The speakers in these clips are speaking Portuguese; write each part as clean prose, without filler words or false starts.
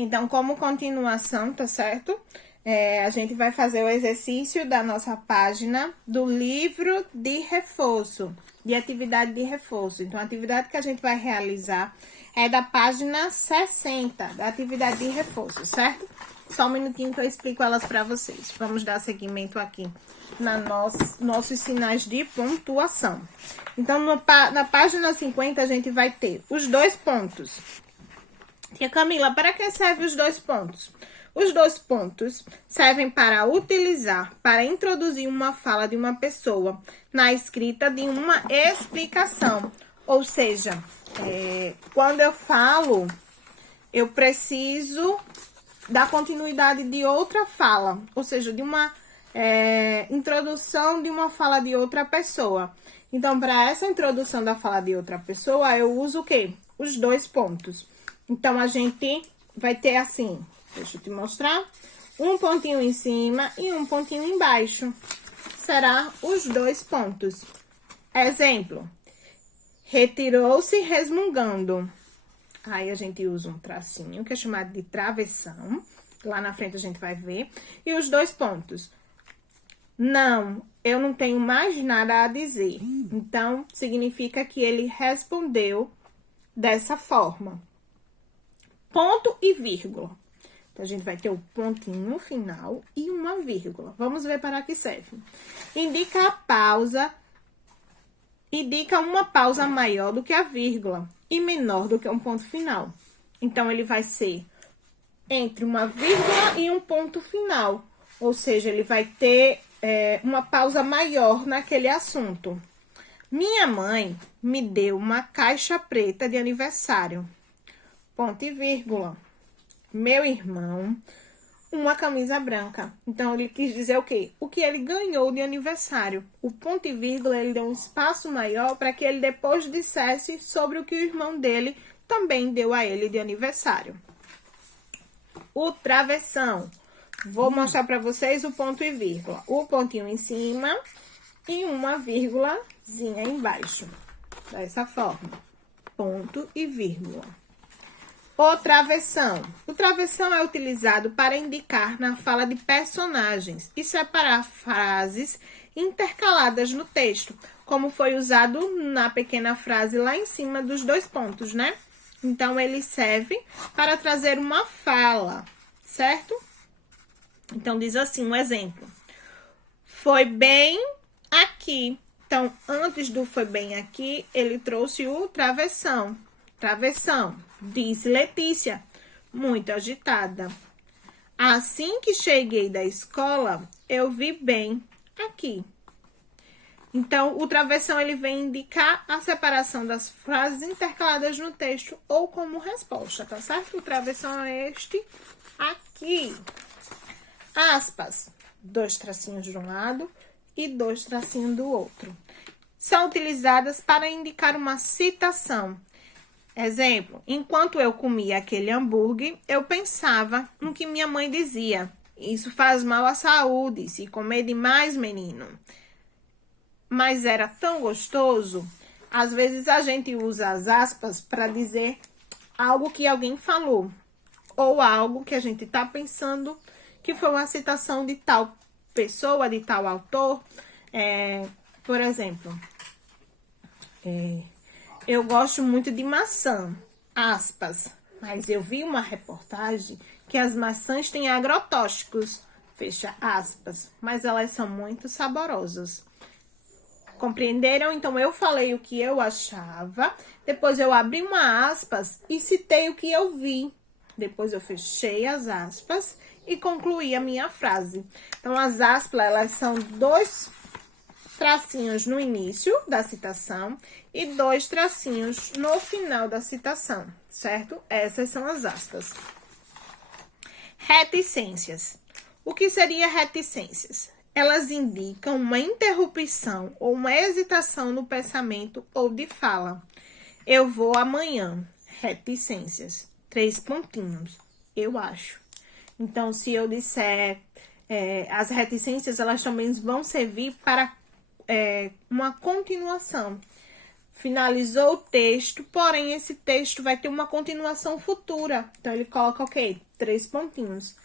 Então, como continuação, tá certo? A gente vai fazer o exercício da nossa página do livro de reforço, de atividade de reforço. Então, a atividade que a gente vai realizar é da página 60, da atividade de reforço, certo? Só um minutinho que eu explico elas para vocês. Vamos dar seguimento aqui nossos sinais de pontuação. Então, na página 50, a gente vai ter os 2 pontos. Tia Camila, para que servem os 2 pontos? Os 2 pontos servem para utilizar, para introduzir uma fala de uma pessoa na escrita de uma explicação. Ou seja, quando eu falo, eu preciso da continuidade de outra fala. Ou seja, de uma introdução de uma fala de outra pessoa. Então, para essa introdução da fala de outra pessoa, eu uso o quê? Os 2 pontos. Então, a gente vai ter assim, deixa eu te mostrar, um pontinho em cima e um pontinho embaixo. Será os 2 pontos. Exemplo, retirou-se resmungando. Aí, a gente usa um tracinho, que é chamado de travessão. Lá na frente, a gente vai ver. E os 2 pontos. Não, eu não tenho mais nada a dizer. Então, significa que ele respondeu dessa forma. Ponto e vírgula. Então, a gente vai ter o pontinho no final e uma vírgula. Vamos ver para que serve. Indica a pausa, indica uma pausa maior do que a vírgula e menor do que um ponto final. Então, ele vai ser entre uma vírgula e um ponto final. Ou seja, ele vai ter uma pausa maior naquele assunto. Minha mãe me deu uma caixa preta de aniversário. Ponto e vírgula. Meu irmão, uma camisa branca. Então, ele quis dizer o quê? O que ele ganhou de aniversário. O ponto e vírgula, ele deu um espaço maior para que ele depois dissesse sobre o que o irmão dele também deu a ele de aniversário. O travessão. Vou mostrar para vocês o ponto e vírgula. O pontinho em cima e uma vírgulazinha embaixo. Dessa forma. Ponto e vírgula. O travessão. O travessão é utilizado para indicar na fala de personagens e separar frases intercaladas no texto, como foi usado na pequena frase lá em cima dos 2 pontos, né? Então, ele serve para trazer uma fala, certo? Então, diz assim, um exemplo. Foi bem aqui. Então, antes do foi bem aqui, ele trouxe o travessão. Travessão, disse Letícia, muito agitada. Assim que cheguei da escola, eu vi bem aqui. Então, o travessão, ele vem indicar a separação das frases intercaladas no texto ou como resposta, tá certo? O travessão é este aqui. Aspas, 2 tracinhos de um lado e 2 tracinhos do outro. São utilizadas para indicar uma citação. Exemplo, enquanto eu comia aquele hambúrguer, eu pensava no que minha mãe dizia. Isso faz mal à saúde, se comer demais, menino. Mas era tão gostoso. Às vezes a gente usa as aspas para dizer algo que alguém falou. Ou algo que a gente está pensando que foi uma citação de tal pessoa, de tal autor. Por exemplo, eu gosto muito de maçã, aspas, mas eu vi uma reportagem que as maçãs têm agrotóxicos, fecha aspas, mas elas são muito saborosas. Compreenderam? Então, eu falei o que eu achava, depois eu abri uma aspas e citei o que eu vi. Depois eu fechei as aspas e concluí a minha frase. Então, as aspas, elas são 2 tracinhos no início da citação e 2 tracinhos no final da citação, certo? Essas são as aspas. Reticências. O que seria reticências? Elas indicam uma interrupção ou uma hesitação no pensamento ou de fala. Eu vou amanhã. Reticências. 3 pontinhos. Eu acho. Então, se eu disser as reticências, elas também vão servir para uma continuação. finalizou o texto, porém esse texto vai ter uma continuação futura. Então, ele coloca o quê? 3 pontinhos.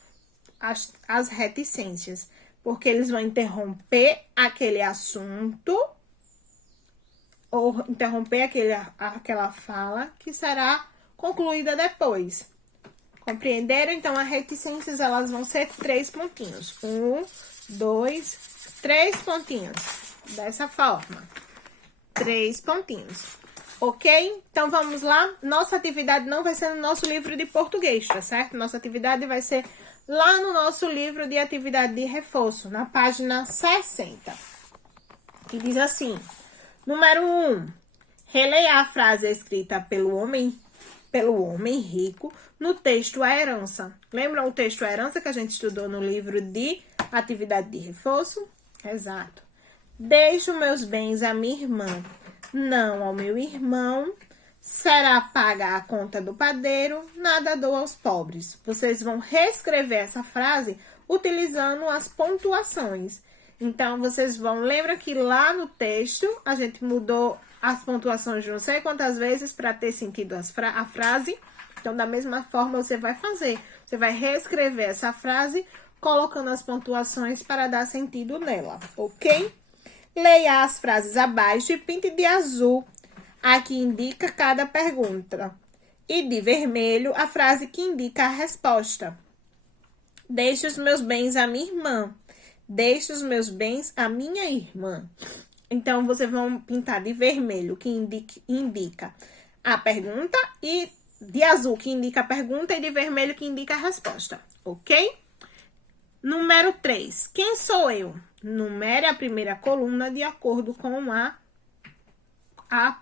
As reticências. Porque eles vão interromper aquele assunto ou interromper aquela fala que será concluída depois. Compreenderam? Então, as reticências, elas vão ser 3 pontinhos. 1, 2, 3 pontinhos. Dessa forma. 3 pontinhos. Ok? Então, vamos lá. Nossa atividade não vai ser no nosso livro de português, tá certo? Nossa atividade vai ser lá no nosso livro de atividade de reforço, na página 60. Que diz assim: número 1. Releia a frase escrita pelo homem rico no texto A Herança. Lembram o texto A Herança que a gente estudou no livro de atividade de reforço? Exato. Deixo meus bens à minha irmã, não ao meu irmão. Será paga a conta do padeiro, nada dou aos pobres. Vocês vão reescrever essa frase utilizando as pontuações. Então, vocês vão... Lembra que lá no texto, a gente mudou as pontuações de não sei quantas vezes para ter sentido a frase. Então, da mesma forma, você vai fazer. Você vai reescrever essa frase, colocando as pontuações para dar sentido nela, ok? Leia as frases abaixo e pinte de azul a que indica cada pergunta. E de vermelho, a frase que indica a resposta. Deixe os meus bens à minha irmã. Deixe os meus bens à minha irmã. Então, vocês vão pintar de vermelho, que indica a pergunta, e de azul, que indica a pergunta, e de vermelho, que indica a resposta. Ok? Número 3. Quem sou eu? Numere a primeira coluna de acordo com a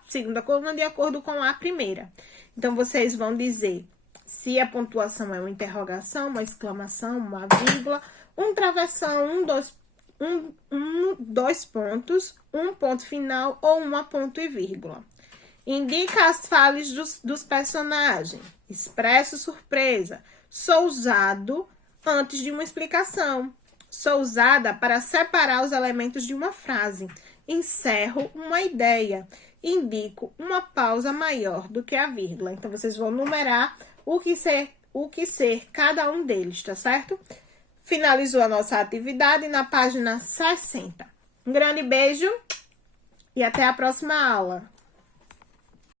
segunda coluna de acordo com a primeira. Então, vocês vão dizer se a pontuação é uma interrogação, uma exclamação, uma vírgula, um travessão, dois pontos, um ponto final ou uma ponto e vírgula. Indica as falas dos personagens. Expresso surpresa. Sou usado antes de uma explicação. Sou usada para separar os elementos de uma frase. Encerro uma ideia. Indico uma pausa maior do que a vírgula. Então, vocês vão numerar o que ser cada um deles, tá certo? Finalizou a nossa atividade na página 60. Um grande beijo e até a próxima aula.